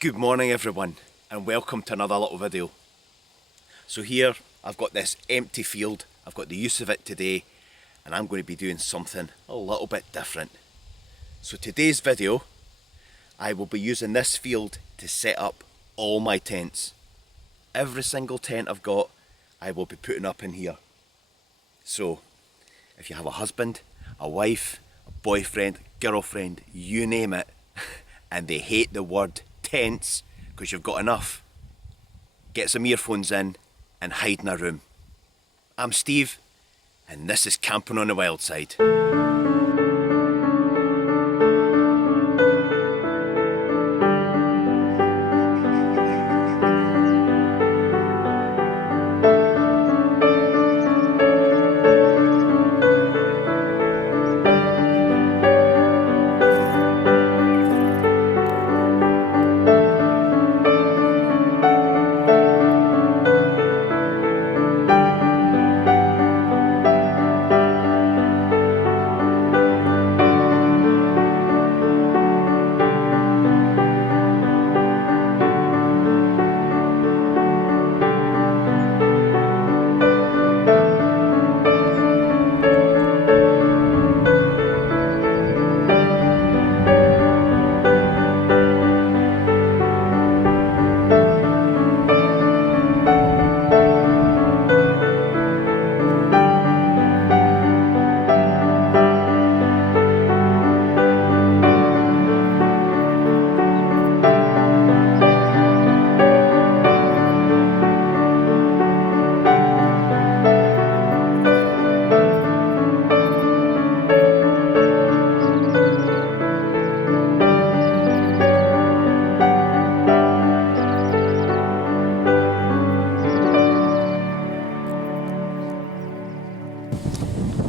Good morning everyone, and welcome to another little video. So here I've got this empty field, I've got the use of it today, and I'm going to be doing something a little bit different. So today's video, I will be using this field to set up all my tents. Every single tent I've got, I will be putting up in here. So if you have a husband, a wife, a boyfriend, girlfriend, you name it, and they hate the word tents because you've got enough, get some earphones in and hide in a room. I'm Steve, and this is Camping on the Wild Side.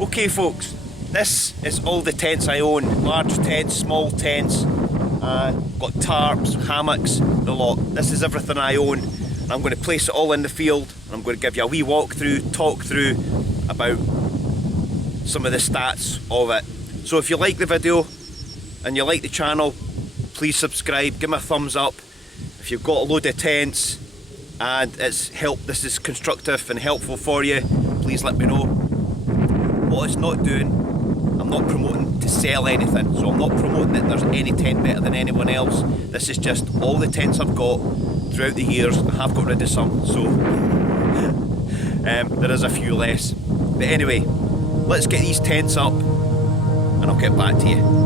Okay folks, this is all the tents I own. Large tents, small tents, got tarps, hammocks, the lot. This is everything I own, and I'm going to place it all in the field, and I'm going to give you a wee walkthrough, talk through about some of the stats of it. So if you like the video and you like the channel, please subscribe, give me a thumbs up. If you've got a load of tents and this is constructive and helpful for you, please let me know. What it's not doing, I'm not promoting to sell anything, so I'm not promoting that there's any tent better than anyone else. This is just all the tents I've got throughout the years. I have got rid of some, so there is a few less. But anyway, let's get these tents up and I'll get back to you.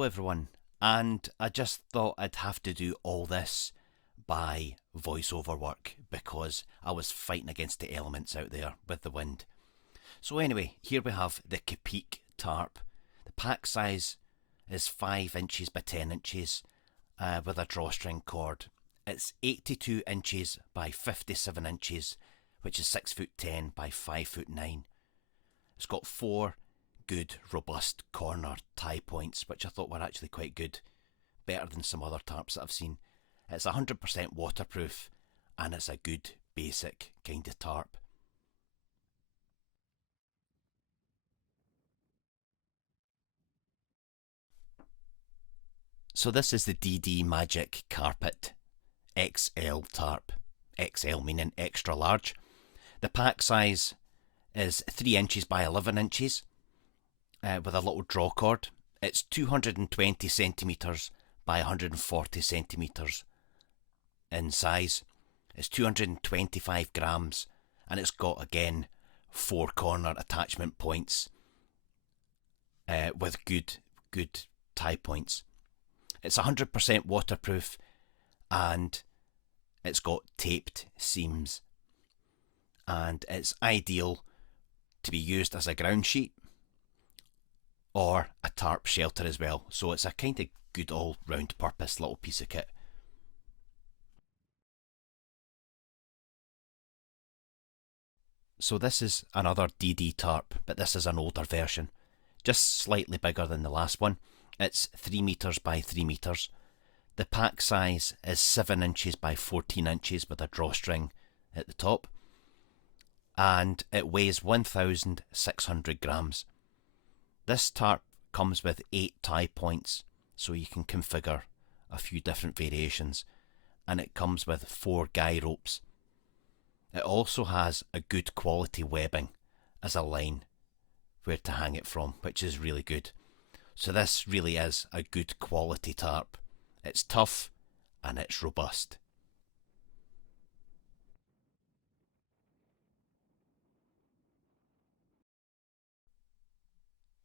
Hello everyone, and I just thought I'd have to do all this by voiceover work because I was fighting against the elements out there with the wind. So anyway, here we have the Capique tarp. The pack size is 5 inches by 10 inches with a drawstring cord. It's 82 inches by 57 inches, which is 6 foot 10 by 5 foot 9. It's got 4 good, robust corner tie points, which I thought were actually quite good, better than some other tarps that I've seen. It's 100% waterproof, and it's a good, basic kind of tarp. So this is the DD Magic Carpet XL tarp. XL meaning extra large. The pack size is 3 inches by 11 inches. With a little draw cord. It's 220 centimetres by 140 centimetres in size. It's 225 grams, and it's got again 4 corner attachment points with good tie points. It's 100% waterproof, and it's got taped seams, and it's ideal to be used as a ground sheet or a tarp shelter as well, so it's a kind of good all round purpose little piece of kit. So this is another DD tarp, but this is an older version, just slightly bigger than the last one. It's 3 metres by 3 metres. The pack size is 7 inches by 14 inches with a drawstring at the top, and it weighs 1,600 grams. This tarp comes with 8 tie points, so you can configure a few different variations, and it comes with 4 guy ropes. It also has a good quality webbing as a line where to hang it from, which is really good. So this really is a good quality tarp. It's tough and it's robust.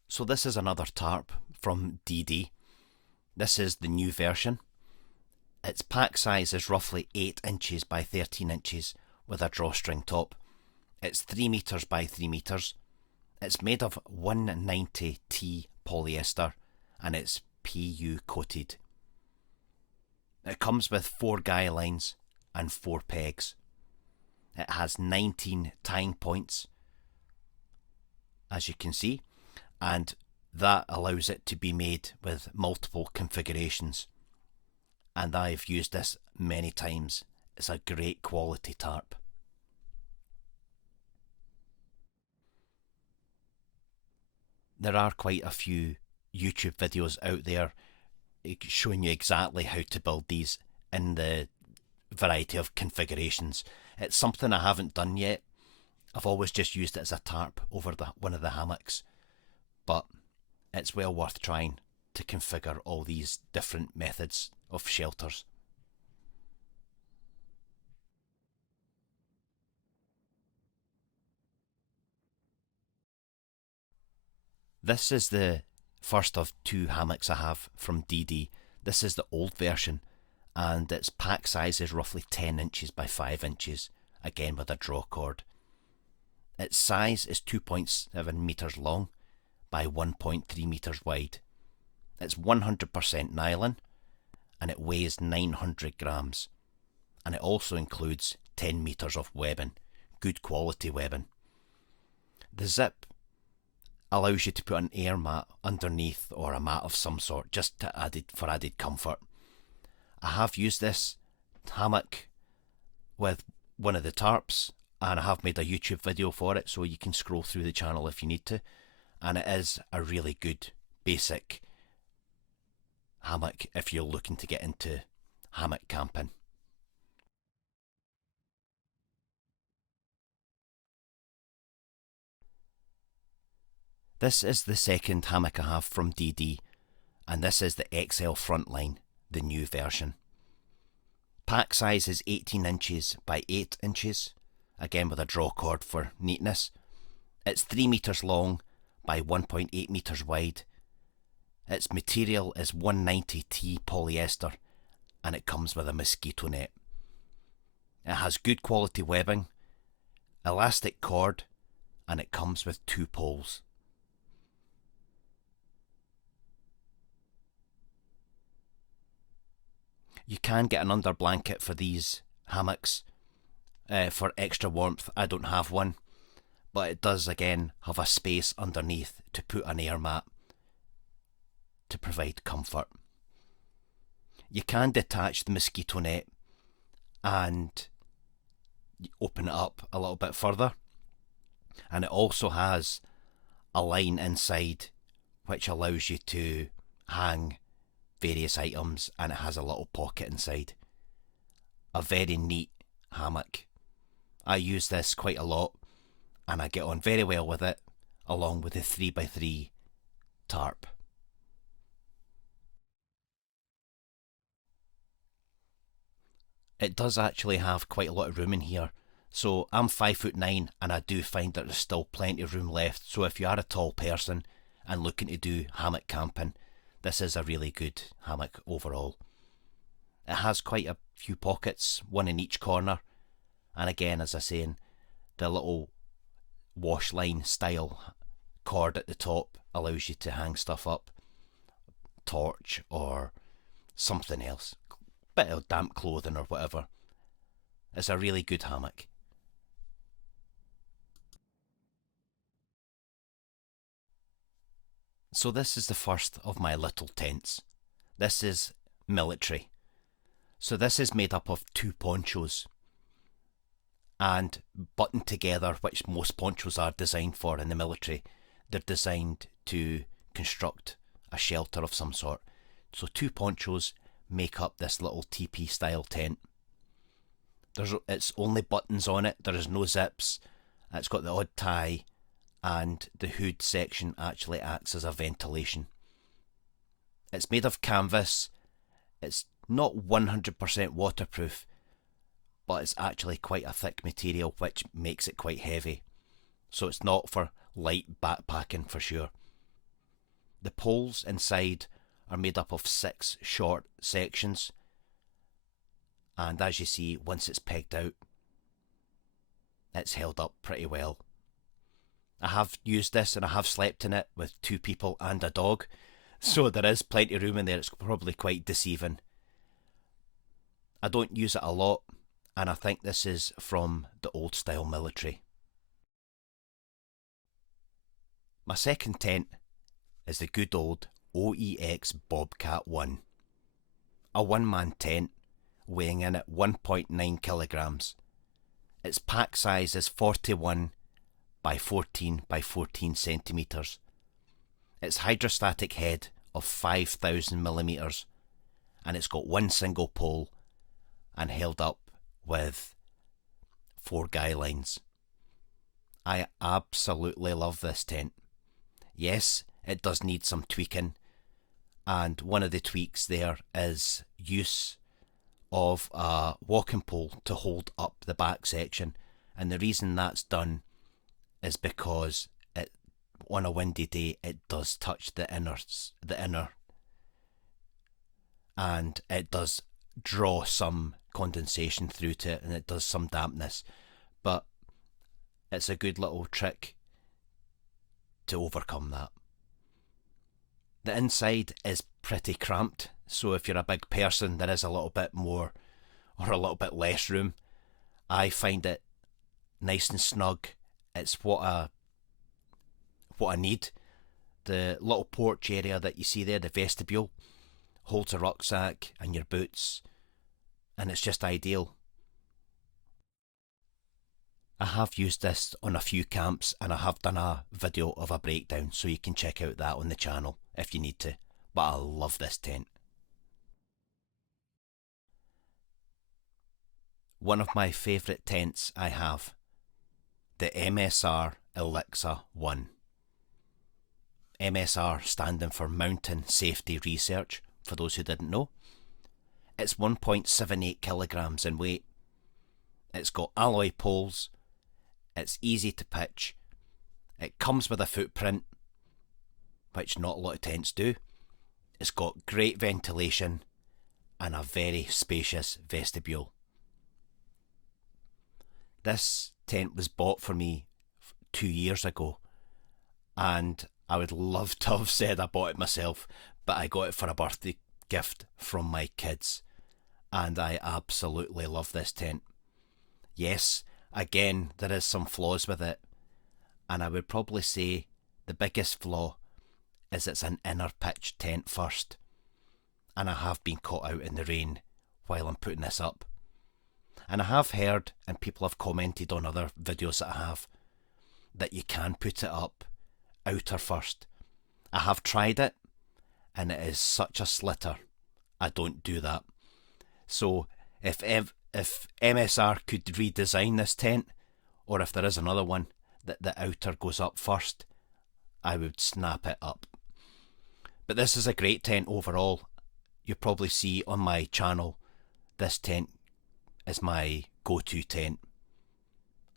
So this is another tarp from DD. This is the new version. Its pack size is roughly 8 inches by 13 inches with a drawstring top. It's 3 metres by 3 metres. It's made of 190T polyester, and it's PU coated. It comes with 4 guy lines and 4 pegs. It has 19 tying points, as you can see, and that allows it to be made with multiple configurations. And I've used this many times. It's a great quality tarp. There are quite a few YouTube videos out there showing you exactly how to build these in the variety of configurations. It's something I haven't done yet. I've always just used it as a tarp over one of the hammocks, but it's well worth trying to configure all these different methods of shelters. This is the first of 2 hammocks I have from DD. This is the old version, and its pack size is roughly 10 inches by 5 inches, again with a draw cord. Its size is 2.7 metres long by 1.3 metres wide. It's 100% nylon, and it weighs 900 grams, and it also includes 10 metres of webbing, good quality webbing. The zip allows you to put an air mat underneath, or a mat of some sort, just for added comfort. I have used this hammock with one of the tarps, and I have made a YouTube video for it, so you can scroll through the channel if you need to, and it is a really good basic hammock if you're looking to get into hammock camping. This is the second hammock I have from DD, and this is the XL Frontline, the new version. Pack size is 18 inches by 8 inches, again with a draw cord for neatness. It's 3 metres long by 1.8 metres wide. Its material is 190T polyester and it comes with a mosquito net. It has good quality webbing, elastic cord, and it comes with 2 poles. You can get an under blanket for these hammocks for extra warmth. I don't have one, but it does again have a space underneath to put an air mat to provide comfort. You can detach the mosquito net and open it up a little bit further, and it also has a line inside which allows you to hang various items, and it has a little pocket inside. A very neat hammock. I use this quite a lot and I get on very well with it, along with the 3x3 tarp. It does actually have quite a lot of room in here. So I'm 5'9" and I do find that there's still plenty of room left. So if you are a tall person and looking to do hammock camping, this is a really good hammock overall. It has quite a few pockets, one in each corner. And again, as I was saying, the little wash line style cord at the top allows you to hang stuff up, torch or something else, bit of damp clothing or whatever. It's a really good hammock. So this is the first of my little tents. This is military. So this is made up of 2 ponchos and buttoned together, which most ponchos are designed for in the military. They're designed to construct a shelter of some sort. So 2 ponchos make up this little teepee style tent. It's only buttons on it, there is no zips. It's got the odd tie, and the hood section actually acts as a ventilation. It's made of canvas. It's not 100% waterproof, but it's actually quite a thick material, which makes it quite heavy. So it's not for light backpacking for sure. The poles inside are made up of 6 short sections, and as you see, once it's pegged out, it's held up pretty well. I have used this and I have slept in it with 2 people and a dog, so there is plenty of room in there. It's probably quite deceiving. I don't use it a lot, and I think this is from the old style military. My second tent is the good old OEX Bobcat 1. A 1-man tent weighing in at 1.9 kilograms. Its pack size is 41 by 14 by 14 centimetres. Its hydrostatic head of 5,000 millimetres, and it's got 1 single pole and held up with 4 guy lines. I absolutely love this tent. Yes, it does need some tweaking, and one of the tweaks there is use of a walking pole to hold up the back section, and the reason that's done is because on a windy day it does touch the inner, and it does draw some condensation through to it, and it does some dampness, but it's a good little trick to overcome that. The inside is pretty cramped, so if you're a big person there is a little bit more or a little bit less room. I find it nice and snug. It's what I need. The little porch area that you see there, the vestibule, holds a rucksack and your boots, and it's just ideal. I have used this on a few camps, and I have done a video of a breakdown, so you can check out that on the channel if you need to, but I love this tent. One of my favourite tents I have, the MSR Elixir 1. MSR standing for Mountain Safety Research, for those who didn't know. It's 1.78 kilograms in weight. It's got alloy poles. It's easy to pitch. It comes with a footprint, which not a lot of tents do. It's got great ventilation and a very spacious vestibule. This tent was bought for me 2 years ago, and I would love to have said I bought it myself, but I got it for a birthday gift from my kids, and I absolutely love this tent. Yes, again, there is some flaws with it, and I would probably say the biggest flaw is it's an inner pitch tent first, and I have been caught out in the rain while I'm putting this up. And I have heard, and people have commented on other videos that I have, that you can put it up outer first. I have tried it, and it is such a slitter. I don't do that. So if MSR could redesign this tent, or if there is another one that the outer goes up first, I would snap it up. But this is a great tent overall. You probably see on my channel, this tent is my go-to tent.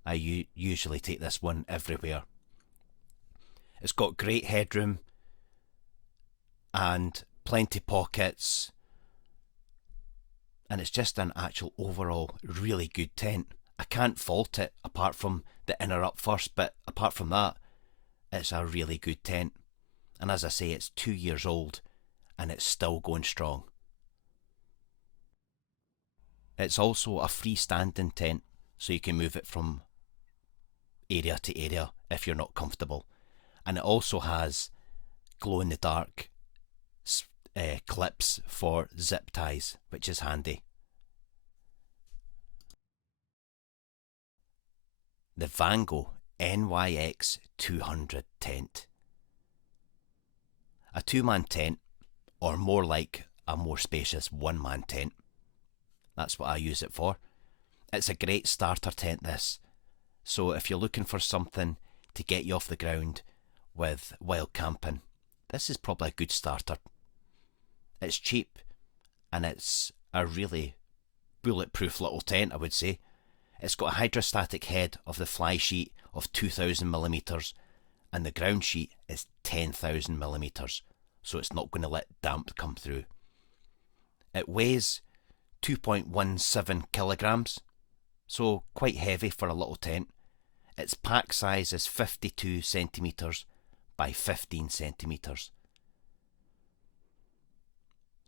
I usually take this one everywhere. It's got great headroom and plenty pockets, and it's just an actual overall really good tent. I can't fault it apart from the inner up first, but apart from that, it's a really good tent. And as I say, it's 2 years old and it's still going strong. It's also a freestanding tent, so you can move it from area to area if you're not comfortable. And it also has glow in the dark clips for zip ties, which is handy. The Vango NYX 200 tent. A 2-man tent, or more like a more spacious 1-man tent. That's what I use it for. It's a great starter tent, this. So if you're looking for something to get you off the ground while camping, this is probably a good starter. It's cheap, and it's a really bulletproof little tent, I would say. It's got a hydrostatic head of the fly sheet of 2000mm, and the ground sheet is 10,000mm, so it's not going to let damp come through. It weighs 2.17 kilograms, so quite heavy for a little tent. Its pack size is 52 centimetres by 15 centimetres.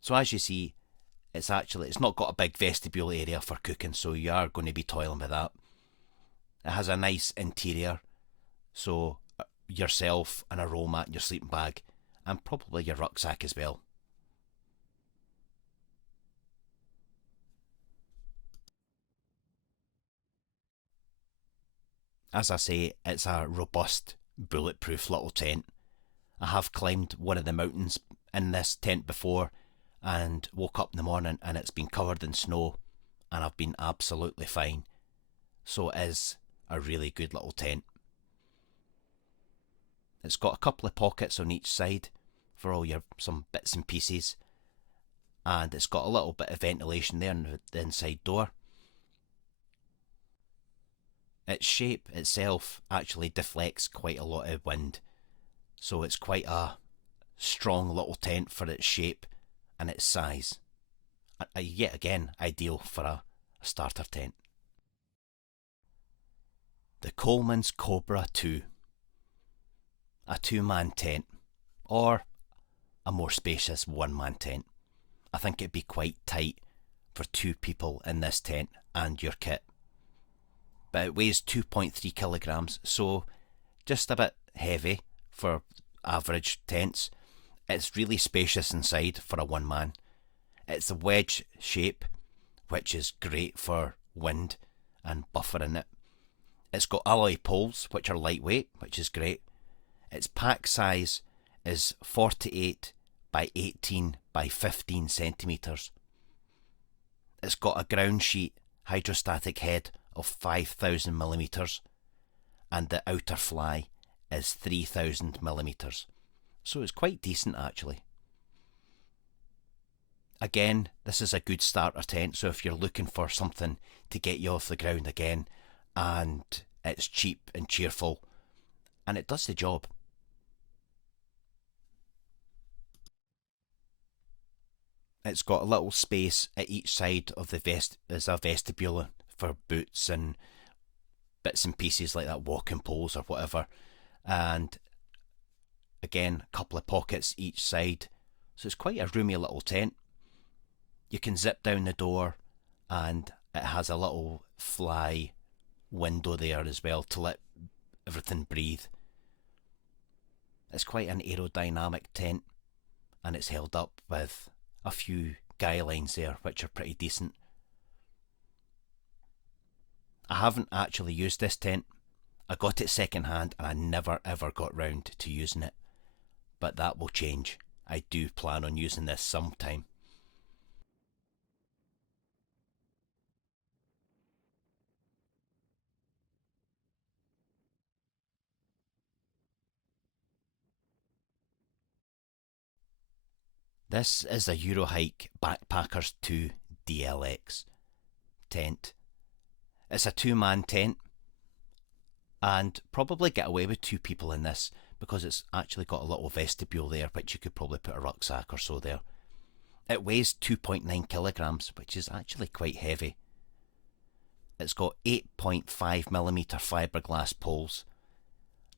So as you see, it's not got a big vestibule area for cooking, so you are going to be toiling with that. It has a nice interior, so yourself and a roll mat in your sleeping bag, and probably your rucksack as well. As I say, it's a robust, bulletproof little tent. I have climbed one of the mountains in this tent before and woke up in the morning and it's been covered in snow, and I've been absolutely fine. So it is a really good little tent. It's got a couple of pockets on each side for all your some bits and pieces, and it's got a little bit of ventilation there in the inside door. Its shape itself actually deflects quite a lot of wind, so it's quite a strong little tent for its shape and its size. Yet again, ideal for a starter tent. The Coleman's Cobra 2. A 2-man tent, or a more spacious 1-man tent. I think it'd be quite tight for 2 people in this tent and your kit. But it weighs 2.3 kilograms, so just a bit heavy for average tents. It's really spacious inside for a 1-man. It's a wedge shape, which is great for wind and buffering it. It's got alloy poles, which are lightweight, which is great. Its pack size is 48 by 18 by 15 centimetres. It's got a ground sheet hydrostatic head of 5,000mm, and the outer fly is 3,000mm, so it's quite decent actually. Again, this is a good starter tent, so if you're looking for something to get you off the ground again, and it's cheap and cheerful, and it does the job. It's got a little space at each side of the vest as a vestibule for boots and bits and pieces like that, walking poles or whatever. And again, a couple of pockets each side. So it's quite a roomy little tent. You can zip down the door, and it has a little fly window there as well to let everything breathe. It's quite an aerodynamic tent, and it's held up with a few guy lines there which are pretty decent. I haven't actually used this tent. I got it second hand and I never ever got round to using it, but that will change. I do plan on using this sometime. This is a Eurohike Backpackers 2 DLX tent. It's a two-man tent, and probably get away with two people in this because it's actually got a little vestibule there which you could probably put a rucksack or so there. It weighs 2.9 kilograms, which is actually quite heavy. It's got 8.5mm fiberglass poles.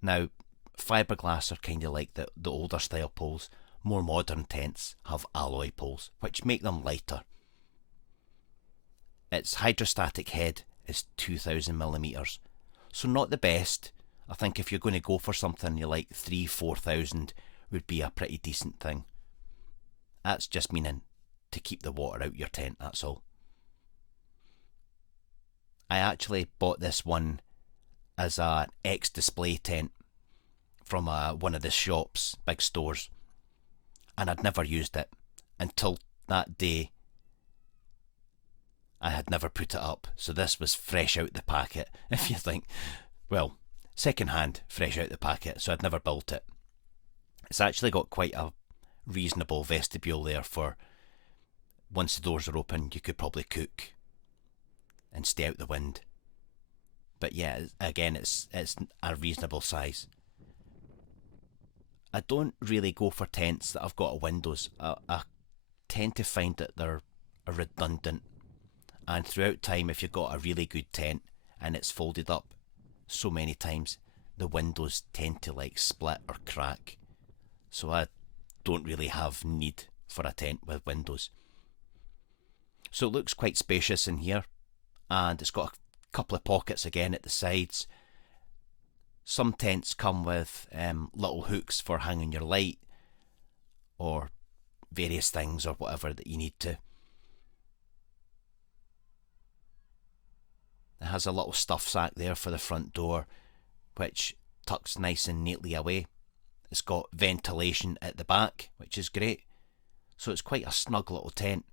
Now, fiberglass are kind of like the older style poles. More modern tents have alloy poles, which make them lighter. Its hydrostatic head is 2000mm, so not the best. I think if you're going to go for something you like 3,000-4,000 would be a pretty decent thing. That's just meaning to keep the water out your tent, that's all. I actually bought this one as an ex-display tent from one of the shops, big stores, and I'd never used it until that day. I had never put it up, so this was fresh out the packet, if you think. Well, second hand, fresh out the packet, so I'd never built it. It's actually got quite a reasonable vestibule there for once the doors are open, you could probably cook and stay out the wind. But yeah, again, it's a reasonable size. I don't really go for tents that have got windows. I tend to find that they're redundant, and throughout time, if you've got a really good tent and it's folded up so many times, the windows tend to like split or crack. So I don't really have need for a tent with windows. So it looks quite spacious in here, and it's got a couple of pockets again at the sides. Some tents come with little hooks for hanging your light or various things or whatever that you need to. It has a little stuff sack there for the front door, which tucks nice and neatly away. It's got ventilation at the back, which is great. So it's quite a snug little tent.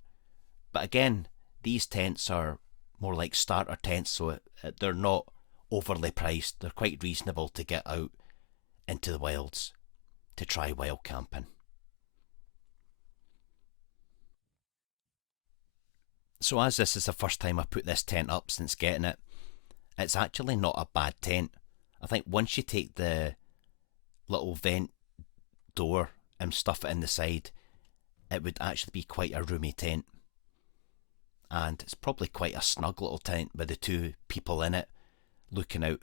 But again, these tents are more like starter tents, so they're not overly priced. They're quite reasonable to get out into the wilds to try wild camping. So as this is the first time I put this tent up since getting it, it's actually not a bad tent. I think once you take the little vent door and stuff it in the side, it would actually be quite a roomy tent. And it's probably quite a snug little tent with the two people in it looking out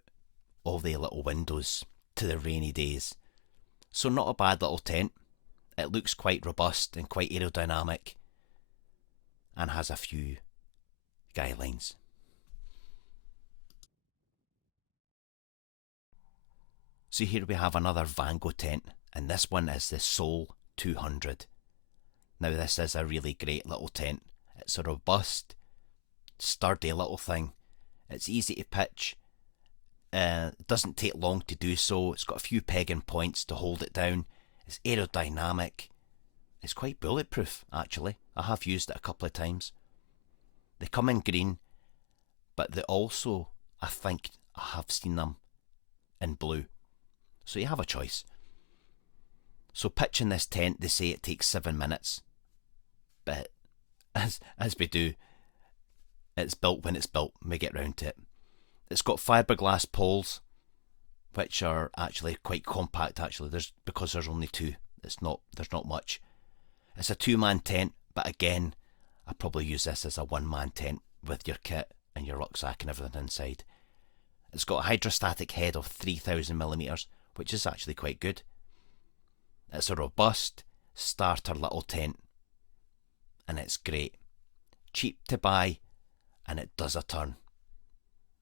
all the little windows to the rainy days. So not a bad little tent. It looks quite robust and quite aerodynamic and has a few guy lines. So here we have another Vango tent, and this one is the Soul 200. Now this is a really great little tent. It's a robust, sturdy little thing. It's easy to pitch. It doesn't take long to do so. It's got a few pegging points to hold it down. It's aerodynamic. It's quite bulletproof, actually. I have used it a couple of times. They come in green, but they also, I think I have seen them in blue. So you have a choice. So pitching this tent, they say it takes 7 minutes. But as we do, it's built when it's built, we get round to it. It's got fiberglass poles, which are actually quite compact. Actually, because there's only two. There's not much. It's a two-man tent, But again, I probably use this as a one-man tent with your kit and your rucksack and everything inside. It's got a hydrostatic head of 3000mm, which is actually quite good. It's a robust starter little tent, and it's great. Cheap to buy, and it does a turn.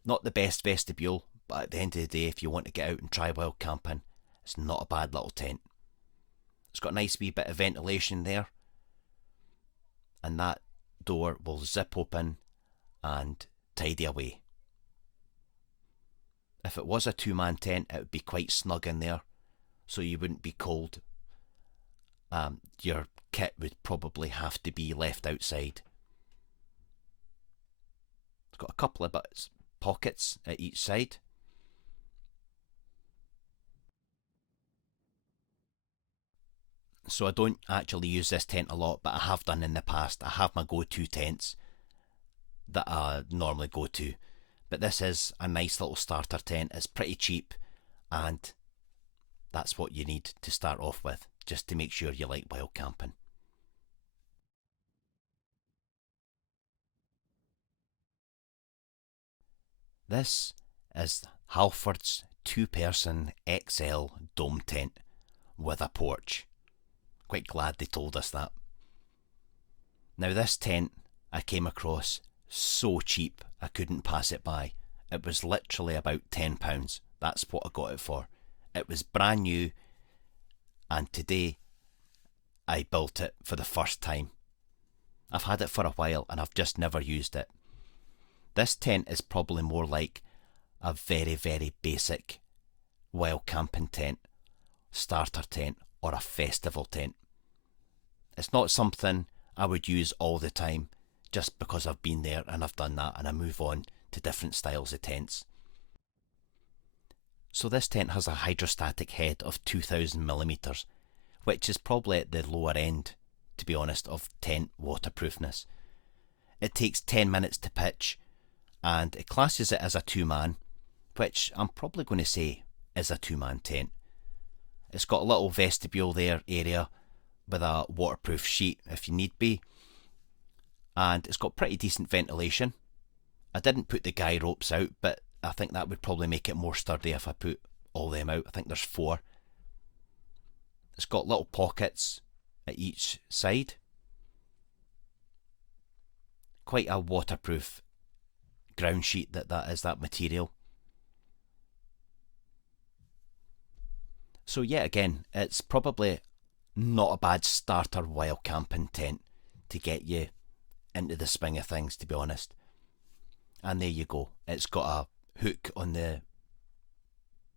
Not the best vestibule, but at the end of the day, if you want to get out and try wild camping, it's not a bad little tent. It's got a nice wee bit of ventilation there, and that door will zip open and tidy away. If it was a two-man tent, it would be quite snug in there, so you wouldn't be cold. Your kit would probably have to be left outside. It's got a couple of pockets at each side. So I don't actually use this tent a lot, but I have done in the past. I have my go-to tents that I normally go to. But this is a nice little starter tent. It's pretty cheap, and that's what you need to start off with, just to make sure you like wild camping. This is Halford's 2-person XL dome tent with a porch. Quite glad they told us that. Now this tent I came across so cheap I couldn't pass it by. It was literally about £10. That's what I got it for. It was brand new, and today I built it for the first time. I've had it for a while and I've just never used it. This tent is probably more like a very, very basic wild camping tent, starter tent, or a festival tent. It's not something I would use all the time just because I've been there and I've done that and I move on to different styles of tents. So this tent has a hydrostatic head of 2000mm, which is probably at the lower end, to be honest, of tent waterproofness. It takes 10 minutes to pitch, and it classes it as a two-man, which I'm probably going to say is a two-man tent. It's got a little vestibule there area with a waterproof sheet if you need be, and it's got pretty decent ventilation. I didn't put the guy ropes out, but I think that would probably make it more sturdy if I put all them out. I think there's 4. It's got little pockets at each side. Quite a waterproof ground sheet that is, that material. So yeah, again, it's probably not a bad starter wild camping tent to get you into the swing of things, to be honest. And there you go. It's got a hook on the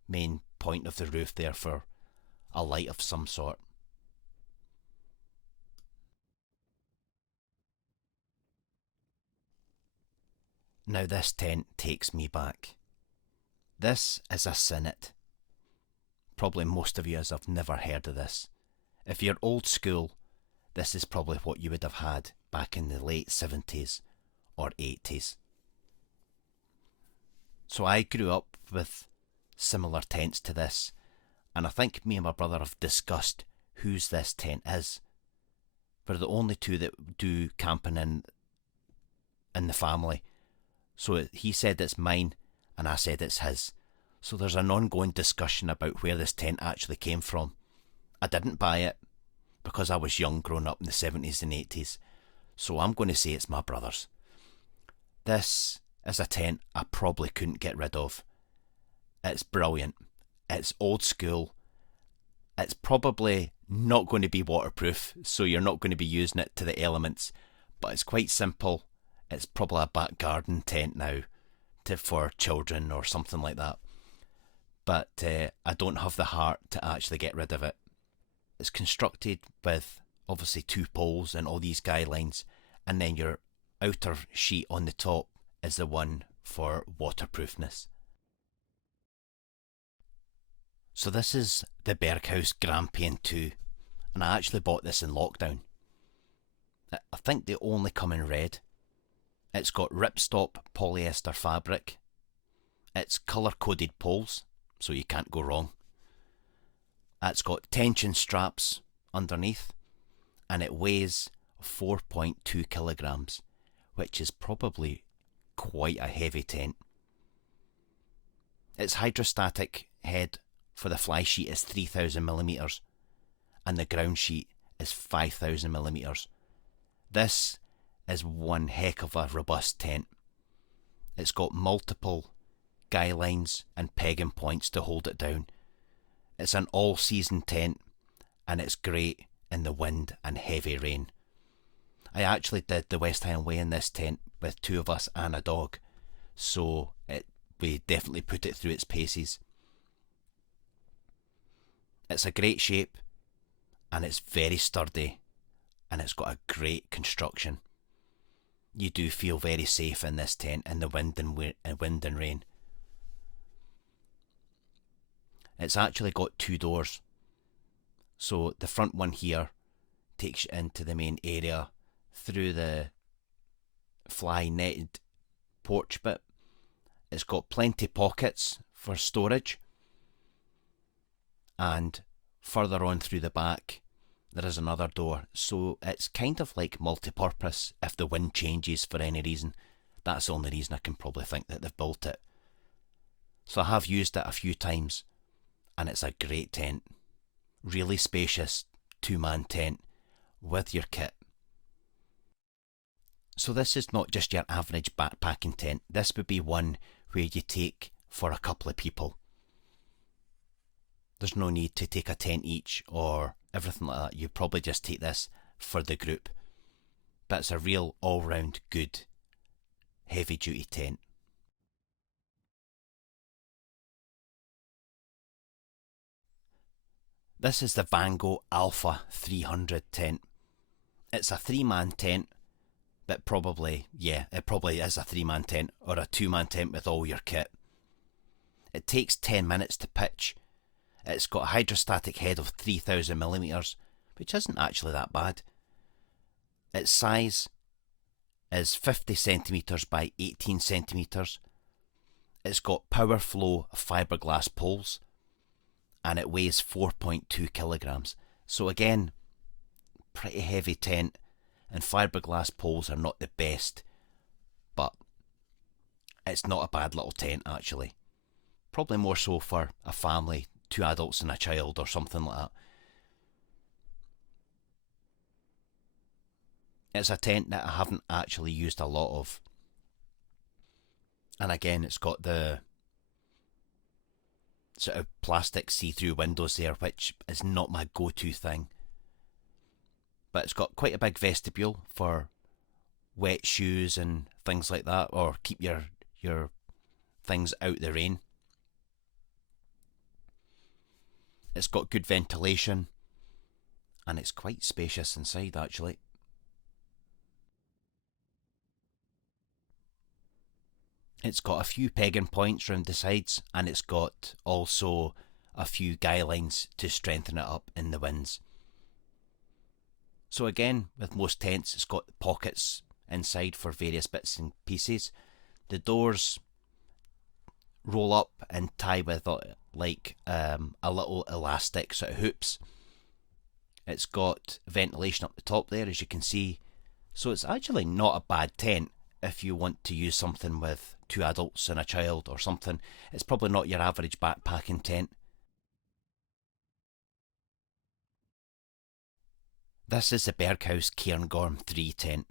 main point of the roof there for a light of some sort. Now this tent takes me back. This is a Sinnet. Probably most of you have never heard of this. If you're old school, this is probably what you would have had back in the late 70s or 80s. So I grew up with similar tents to this, and I think me and my brother have discussed whose this tent is. We're the only two that do camping in the family. So he said it's mine and I said it's his. So there's an ongoing discussion about where this tent actually came from. I didn't buy it because I was young growing up in the 70s and 80s. So I'm going to say it's my brother's. This is a tent I probably couldn't get rid of. It's brilliant. It's old school. It's probably not going to be waterproof, so you're not going to be using it to the elements, but it's quite simple. It's probably a back garden tent now for children or something like that. But I don't have the heart to actually get rid of it. It's constructed with obviously 2 poles and all these guidelines, and then your outer sheet on the top is the one for waterproofness. So this is the Berghaus Grampian 2, and I actually bought this in lockdown. I think they only come in red. It's got ripstop polyester fabric. It's colour-coded poles, so you can't go wrong. It's got tension straps underneath, and it weighs of 4.2 kilograms, which is probably quite a heavy tent. Its hydrostatic head for the fly sheet is 3000 millimeters and the ground sheet is 5000 millimeters. This is one heck of a robust tent. It's got multiple guy lines and pegging points to hold it down. It's an all-season tent and it's great in the wind and heavy rain. I actually did the West Highland Way in this tent with two of us and a dog, so we definitely put it through its paces. It's a great shape and it's very sturdy and it's got a great construction. You do feel very safe in this tent in the wind and rain. It's actually got two doors. So the front one here takes you into the main area through the fly netted porch bit. It's got plenty pockets for storage, and further on through the back there is another door, so it's kind of like multi-purpose if the wind changes for any reason. That's the only reason I can probably think that they've built it. So I have used it a few times and it's a great tent. Really spacious 2-man tent with your kit. So this is not just your average backpacking tent. This would be one where you take for a couple of people. There's no need to take a tent each or everything like that. You probably just take this for the group. But it's a real all-round good heavy duty tent. This is the Vango Alpha 300 tent. It's a 3-man tent, but it probably is a 3-man tent or a 2-man tent with all your kit. It takes 10 minutes to pitch. It's got a hydrostatic head of 3000 millimeters, which isn't actually that bad. Its size is 50 centimeters by 18 centimeters. It's got power flow fiberglass poles, and it weighs 4.2 kilograms. So again, pretty heavy tent, and fiberglass poles are not the best, but it's not a bad little tent actually. Probably more so for a family, 2 adults and a child or something like that. It's a tent that I haven't actually used a lot of. And again, it's got the sort of plastic see-through windows there, which is not my go-to thing. But it's got quite a big vestibule for wet shoes and things like that, or keep your things out the rain. It's got good ventilation, and it's quite spacious inside actually. It's got a few pegging points round the sides, and it's got also a few guy lines to strengthen it up in the winds. So again, with most tents, it's got pockets inside for various bits and pieces. The doors roll up and tie with like a little elastic sort of hoops. It's got ventilation up the top there, as you can see. So it's actually not a bad tent if you want to use something with 2 adults and a child or something. It's probably not your average backpacking tent. This is the Berghaus Cairngorm 3 tent.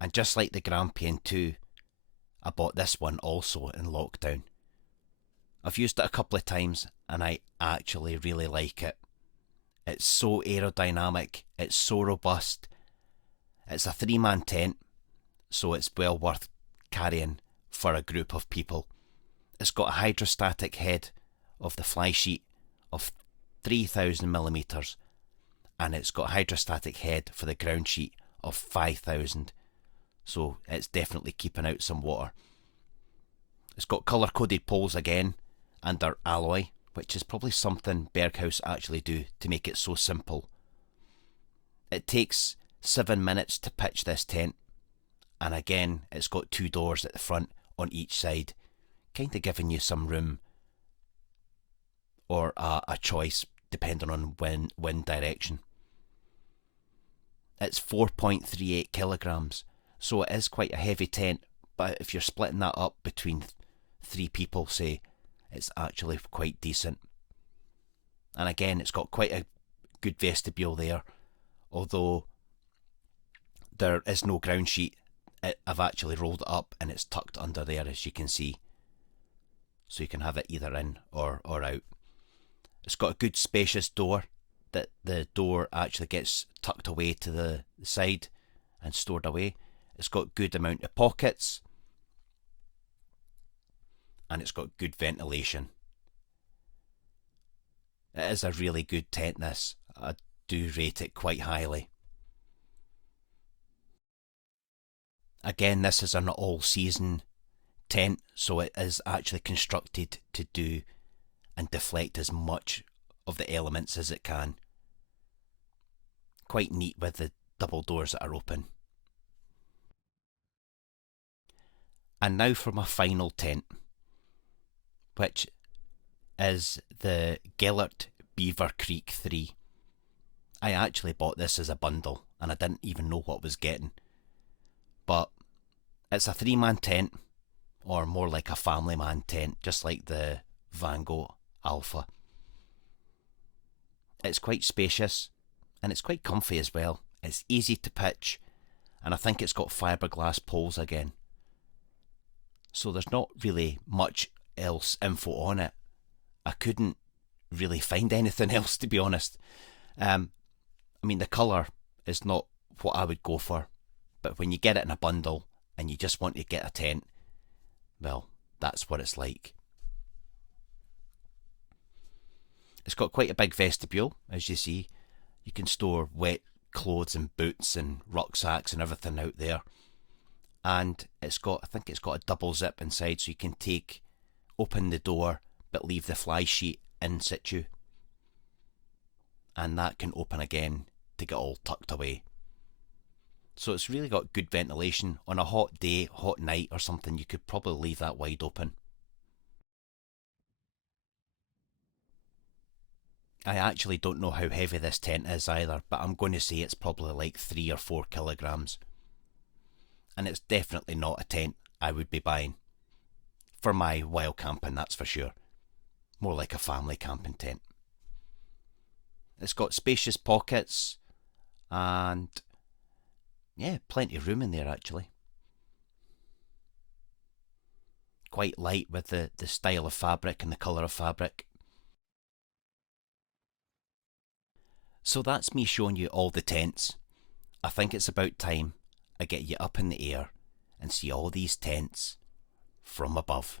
And just like the Grampian 2, I bought this one also in lockdown. I've used it a couple of times and I actually really like it. It's so aerodynamic, it's so robust. It's a 3-man tent, so it's well worth carrying for a group of people. It's got a hydrostatic head of the fly sheet of 3000 millimeters, and it's got a hydrostatic head for the ground sheet of 5000, so it's definitely keeping out some water. It's got colour coded poles again, and they're alloy, which is probably something Berghaus actually do to make it so simple. It takes 7 minutes to pitch this tent, and again it's got 2 doors at the front on each side, kind of giving you some room or a choice depending on wind direction. it's 4.38 kilograms, so it is quite a heavy tent, but if you're splitting that up between 3 people, say, it's actually quite decent. And again, it's got quite a good vestibule there, although there is no ground sheet. I've actually rolled it up and it's tucked under there, as you can see, so you can have it either in or out. It's got a good spacious door, that the door actually gets tucked away to the side and stored away. It's got good amount of pockets, and it's got good ventilation. It is a really good tent, this. I do rate it quite highly. Again, this is an all-season tent, so it is actually constructed to do and deflect as much of the elements as it can. Quite neat with the double doors that are open. And now for my final tent, which is the Gellert Beaver Creek 3. I actually bought this as a bundle and I didn't even know what I was getting. But it's a 3-man tent, or more like a family man tent, just like the Van Gogh Alpha. It's quite spacious and it's quite comfy as well. It's easy to pitch, and I think it's got fiberglass poles again. So there's not really much else info on it. I couldn't really find anything else, to be honest. I mean, the colour is not what I would go for, but when you get it in a bundle and you just want to get a tent, well, that's what it's like. It's got quite a big vestibule, as you see. You can store wet clothes and boots and rucksacks and everything out there. And I think it's got a double zip inside, so you can open the door but leave the fly sheet in situ. And that can open again to get all tucked away. So it's really got good ventilation. On a hot day, hot night or something, you could probably leave that wide open. I actually don't know how heavy this tent is either, but I'm going to say it's probably like 3 or 4 kilograms. And it's definitely not a tent I would be buying. For my wild camping, that's for sure. More like a family camping tent. It's got spacious pockets and yeah, plenty of room in there actually. Quite light with the style of fabric and the colour of fabric. So that's me showing you all the tents. I think it's about time I get you up in the air and see all these tents from above.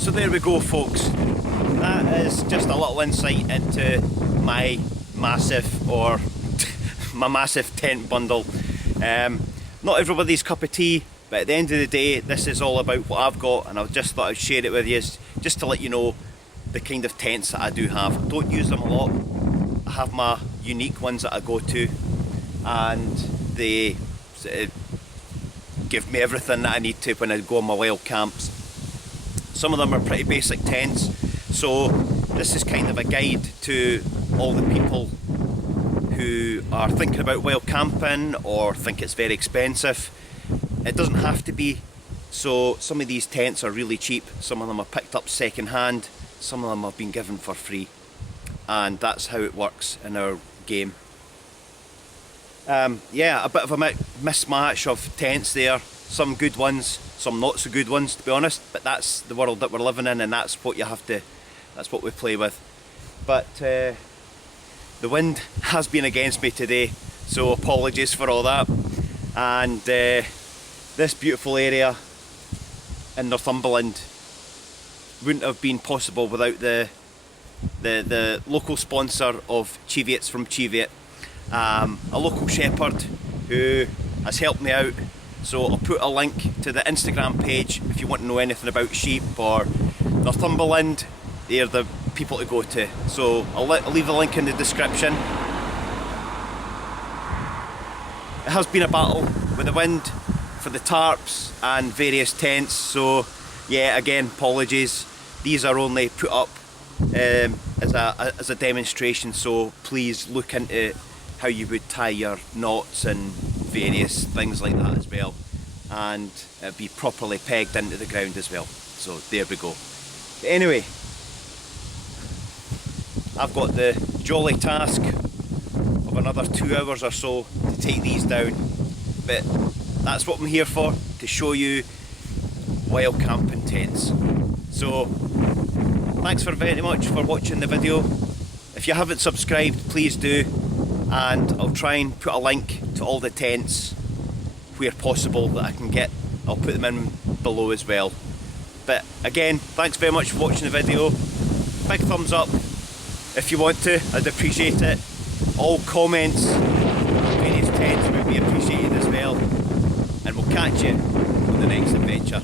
So there we go, folks. That is just a little insight into my massive, or my massive tent bundle. Not everybody's cup of tea, but at the end of the day, this is all about what I've got, and I just thought I'd share it with you just to let you know the kind of tents that I do have. I don't use them a lot. I have my unique ones that I go to, and they give me everything that I need to when I go on my wild camps. Some of them are pretty basic tents, so this is kind of a guide to all the people who are thinking about wild camping or think it's very expensive. It doesn't have to be. So some of these tents are really cheap, some of them are picked up second hand, some of them have been given for free, and that's how it works in our game. Yeah, a bit of a mismatch of tents there, some good ones, some not so good ones, to be honest, but that's the world that we're living in, and that's what that's what we play with. But the wind has been against me today, so apologies for all that. And this beautiful area in Northumberland wouldn't have been possible without the local sponsor of Cheviots from Cheviot, a local shepherd who has helped me out. So I'll put a link to the Instagram page if you want to know anything about sheep or Northumberland. They're the people to go to. So I'll leave the link in the description. It has been a battle with the wind for the tarps and various tents, so yeah, again, apologies. These are only put up as a demonstration, so please look into how you would tie your knots and various things like that as well, and be properly pegged into the ground as well. So there we go. But anyway, I've got the jolly task of another 2 hours or so to take these down, but that's what I'm here for, to show you wild camping tents. So thanks very much for watching the video. If you haven't subscribed, please do, and I'll try and put a link to all the tents where possible that I can get. I'll put them in below as well. But again, thanks very much for watching the video. Big thumbs up if you want to, I'd appreciate it. All comments on various tents would be appreciated as well. And we'll catch you on the next adventure.